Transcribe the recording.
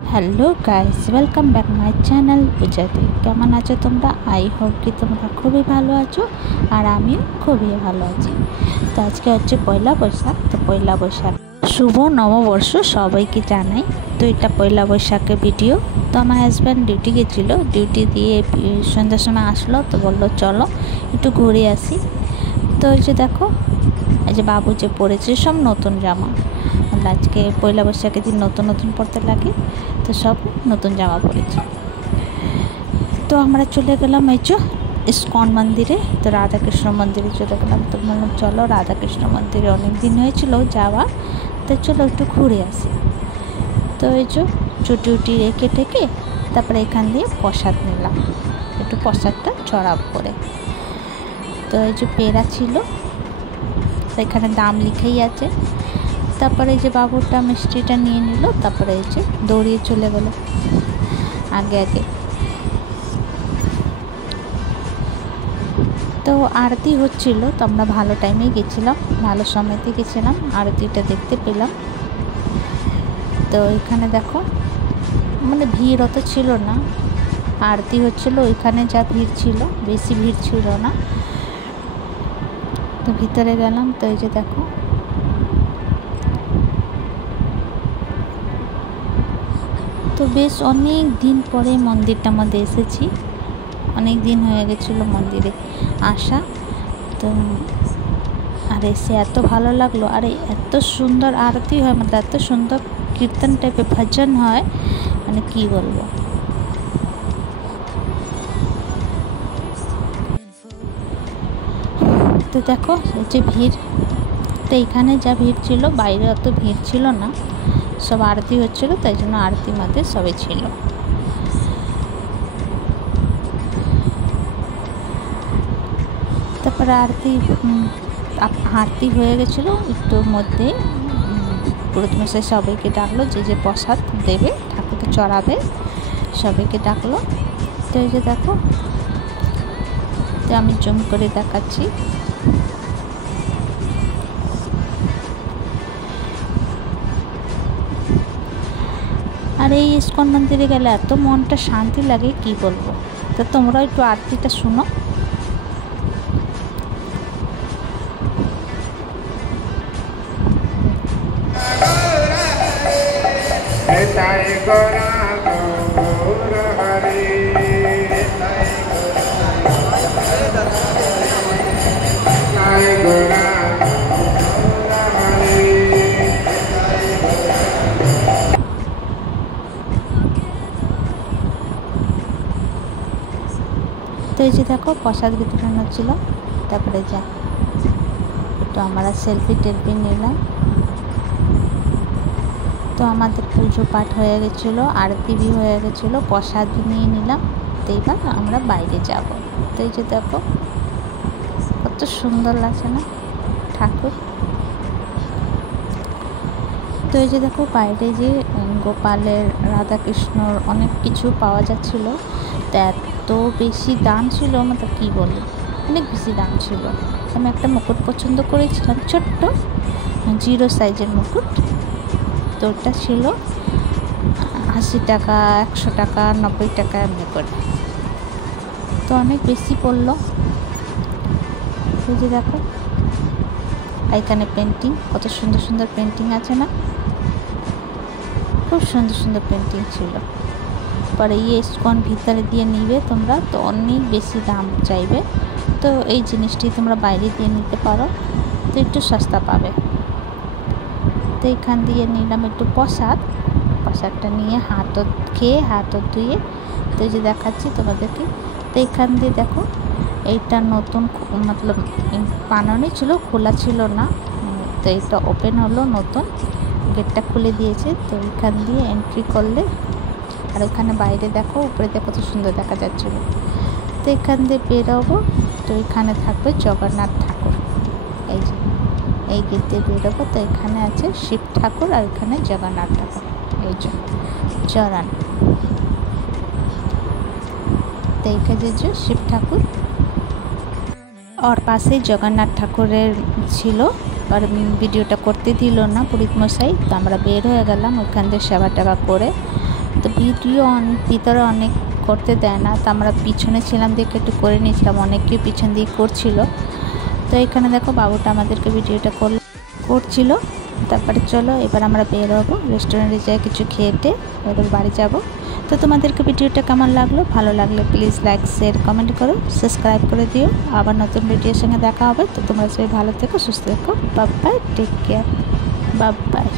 Hello guys, welcome back my channel পূজাতে। কেমন আছো তোমরা? আই হোপ কি তোমরা খুবই ভালো আছো, আর আমিও খুবই ভালো আছি। তো আজকে হচ্ছে পয়লা বৈশাখ। তো পয়লা বৈশাখ শুভ নববর্ষ সবাইকে জানাই। তো এটা পয়লা বৈশাখের ভিডিও। তো আমার হাজব্যান্ড ডিউটি গেছিলো, ডিউটি দিয়ে সন্ধ্যার সময় আসলো, তো বললো চলো একটু ঘুরে আসি। তো এই যে দেখো, এই যে বাবু যে পরেছে সব নতুন জামা। আজকে পয়লা বৈশাখের দিন নতুন নতুন পরতে লাগে, তো সব নতুন জামা পরেছে। তো আমরা চলে গেলাম এই যে ইস্কন মন্দিরে। তো রাধাকৃষ্ণ মন্দিরে চলে গেলাম। তো বললাম চলো রাধাকৃষ্ণ মন্দিরে অনেক দিন হয়েছিল যাওয়া, তো চলো একটু ঘুরে আসি। তো এই যে চুটি উটি রেখে টেকে তারপরে এখান দিয়ে প্রসাদ নিলাম, একটু প্রসাদটা চড়াব করে। তো এই যে পেড়া ছিল, এখানে দাম লিখেই আছে। তারপরে এই যে বাবুরটা মিষ্টিটা নিয়ে নিল, তারপরে এই যে দৌড়িয়ে চলে গেল আগে আগে। তো আরতি হচ্ছিল, তো আমরা ভালো টাইমে গেছিলাম, ভালো সময়তে গেছিলাম, আরতিটা দেখতে পেলাম। তো এখানে দেখো মানে ভিড় অত ছিল না, আরতি হচ্ছিল ওইখানে যা ভিড় ছিল, বেশি ভিড় ছিল না। তো ভিতরে গেলাম, তো এই যে দেখো তো বেশ অনেক দিন পরে মন্দিরটার মধ্যে এসেছি, অনেক দিন হয়ে গেছিলো মন্দিরে আসা। তো আর এসে এত ভালো লাগলো, আর এত সুন্দর আরতি হয়, মানে এত সুন্দর কীর্তন টাইপের ভজন হয়, মানে কি বলবো। তো দেখো এই যে ভিড়, তো এইখানে যা ভিড় ছিল বাইরে অত ভিড় ছিল না, সব আরতি হচ্ছিলো, তাই জন্য আরতির মধ্যে সবাই ছিল। তারপরে আরতি হয়ে গেছিলো, একটুর মধ্যে পুরোহিত মশাই সবাইকে ডাকলো, যে যে প্রসাদ দেবে ঠাকুরকে চড়াবে সবাইকে ডাকলো। তো এই যে দেখো, তো আমি জুম করে দেখাচ্ছি। আর এই ইস্কন মন্দিরে গেলে এত মনটা শান্তি লাগে কি বলবো। তো তোমরা একটু আরতিটা শুনো। তো এই যে দেখো প্রসাদ বিতরণ হচ্ছিলো, তারপরে যা একটু আমরা সেলফি টেলফি নিলাম। তো আমাদের পুজো পাঠ হয়ে গেছিলো, আরতি বি হয়ে গেছিলো, প্রসাদ নিয়ে নিলাম। তো এইবার আমরা বাইরে যাব। তো এই যে দেখো কত সুন্দর লাগছে না ঠাকুর। তো এই যে দেখো বাইরে যে গোপালের, রাধাকৃষ্ণর অনেক কিছু পাওয়া যাচ্ছিল। তো এত বেশি দাম ছিল, মানে কী বলি, অনেক বেশি দাম ছিল। আমি একটা মুকুট পছন্দ করেছিলাম, ছোট্ট 0 সাইজের মুকুট। তো ওটা ছিল 80 টাকা, 100 টাকা, 90 টাকা এমনি করে। তো অনেক বেশি পড়লো। এই যে দেখো এখানে পেন্টিং, কত সুন্দর সুন্দর পেন্টিং আছে না, খুব সুন্দর সুন্দর পেন্টিং ছিল। পরে ইস্কন ভিতরে দিয়ে নিবে তোমরা, তো অনেক বেশি দাম চাইবে। তো এই জিনিসটি তোমরা বাইরে দিয়ে নিতে পারো, তো একটু সস্তা পাবে। তো এখান দিয়ে নিলাম একটু প্রসাদটা নিয়ে হাতও খেয়ে হাতও ধুয়ে। তো এই যে দেখাচ্ছি তোমাদেরকে। তো এখান দিয়ে দেখো এইটা নতুন, মতলব বানানোই ছিল, খোলা ছিল না। তো এইটা ওপেন হলো, নতুন গেটটা খুলে দিয়েছে। তো এখান দিয়ে এন্ট্রি করলে, আর ওখানে বাইরে দেখো উপরে দেখো কত সুন্দর দেখা যাচ্ছিলো। তো এখান দিয়ে বেরোবো, তো এখানে থাকবে জগন্নাথ ঠাকুর। এই যে এই গেট দিয়ে বেরোবো, তো এখানে আছে শিব ঠাকুর, আর এখানে জগন্নাথ ঠাকুর, এই যে চরণ। তো এইখানে যে শিব ঠাকুর আর পাশে জগন্নাথ ঠাকুরের ছিল, আর ভিডিওটা করতে দিল না পুরোহিত মশাই। তো আমরা বের হয়ে গেলাম ওইখান থেকে সেবা টেবা করে। তো ভিডিও ভিতরে অনেক করতে দেয় না, তো আমরা পিছনে ছিলাম দেখে একটু করে নিয়েছিলাম, অনেকেই পিছন দিয়ে করছিল। তো এখানে দেখো বাবুটা আমাদেরকে ভিডিওটা করছিল। তারপরে চলো এবার আমরা বের হবো, রেস্টুরেন্টে যেয়ে কিছু খেয়েটে এবার বাড়ি যাব। তো তোমাদেরকে ভিডিওটা কেমন লাগলো, ভালো লাগলে প্লিজ লাইক শেয়ার কমেন্ট করো, সাবস্ক্রাইব করে দিও। আবার নতুন ভিডিওর সঙ্গে দেখা হবে। তো তোমরা সবাই ভালো থেকো, সুস্থ থেকো, bye bye, take care, bye by.